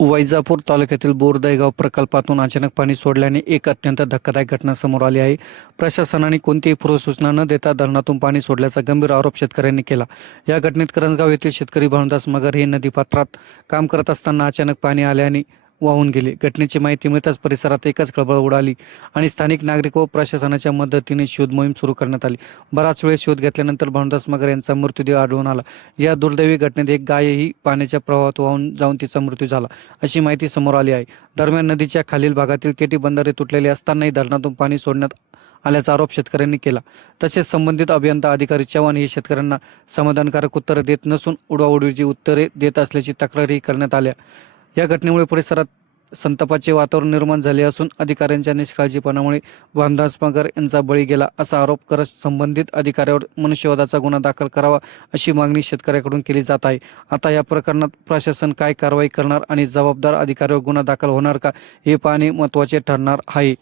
वैजापूर तालुक्यातील बोरदयगाव प्रकल्पातून अचानक पाणी सोडल्याने एक अत्यंत धक्कादायक घटना समोर आली आहे. प्रशासनाने कोणतीही पूर्वसूचना न देता धरणातून पाणी सोडल्याचा गंभीर आरोप शेतकऱ्यांनी केला. या घटनेत करंजगाव येथील शेतकरी भानुदास मगर हे नदीपात्रात काम करत असताना अचानक पाणी आल्याने वाहून गेले. घटनेची माहिती मिळताच परिसरात एकच खळबळ उडाली आणि स्थानिक नागरिक व प्रशासनाच्या मदतीने शोध मोहीम सुरू करण्यात आली. बराच वेळ शोध घेतल्यानंतर भानुदास मगर यांचा मृतदेह आढळून आला. या दुर्दैवी घटनेत एक गायही पाण्याच्या प्रवाहात वाहून जाऊन तिचा मृत्यू झाला, अशी माहिती समोर आली आहे. दरम्यान नदीच्या खालील भागातील केटी बंधारे तुटलेले असतानाही धरणातून पाणी सोडण्यात आल्याचा आरोप शेतकऱ्यांनी केला. तसेच संबंधित अभियंता अधिकारी चव्हाण हे शेतकऱ्यांना समाधानकारक उत्तरे देत नसून उडवाउडवीची उत्तरे देत असल्याची तक्रारही करण्यात आल्या. या घटनेमुळे परिसरात संतापाचे वातावरण निर्माण झाले असून अधिकाऱ्यांच्या निष्काळजीपणामुळे भानुदास मगर यांचा बळी गेला असा आरोप करत संबंधित अधिकाऱ्यावर मनुष्यवधाचा गुन्हा दाखल करावा अशी मागणी शेतकऱ्याकडून केली जात आहे. आता या प्रकरणात प्रशासन काय कारवाई करणार आणि जबाबदार अधिकाऱ्यावर गुन्हा दाखल होणार का हे पाहणे महत्त्वाचे ठरणार आहे.